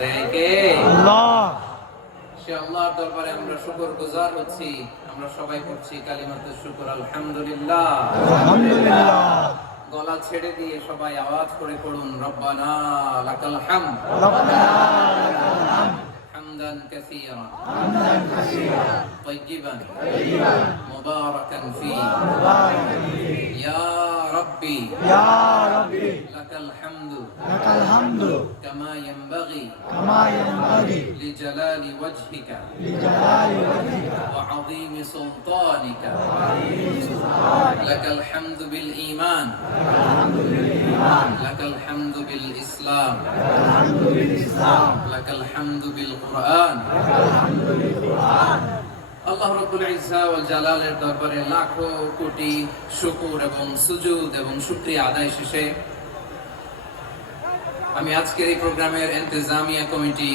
দেয় কে? আল্লাহ। সে আল্লাহর দরবারে আমরা শুকরগুজার হচ্ছি। আমরা সবাই করছি কালিমাতুশ শুকর আলহামদুলিল্লাহ। আলহামদুলিল্লাহ। গলা ছেড়ে দিয়ে সবাই আওয়াজ করে পড়ুন রব্বানা লাকাল হামদ রব্বানা লাকাল হামদ হামদান কাসীরা হামদান কাসীরা طيبا طيبا مباركا فيه মুবারাকান ফীহি يا ربي ইয়া রাব্বি لك الحمد লাকাল হামদু كما ينبغي কামা ইয়ানবাগি لجلال وجهك লিজালালি ওয়াজহিকা وعظيم سلطانك لك الحمد بالإيمان لك الحمد بالإسلام لك الحمد بالقرآن আল্লাহ রাব্বুল ইজ্জা ওয়াল জালালের দরবারে লাখো কোটি শুকর এবং সুজুদ এবং শুকরিয়া আদায় শেষে আমি আজকের এই প্রোগ্রামের ইন্তেজামিয়া কমিটি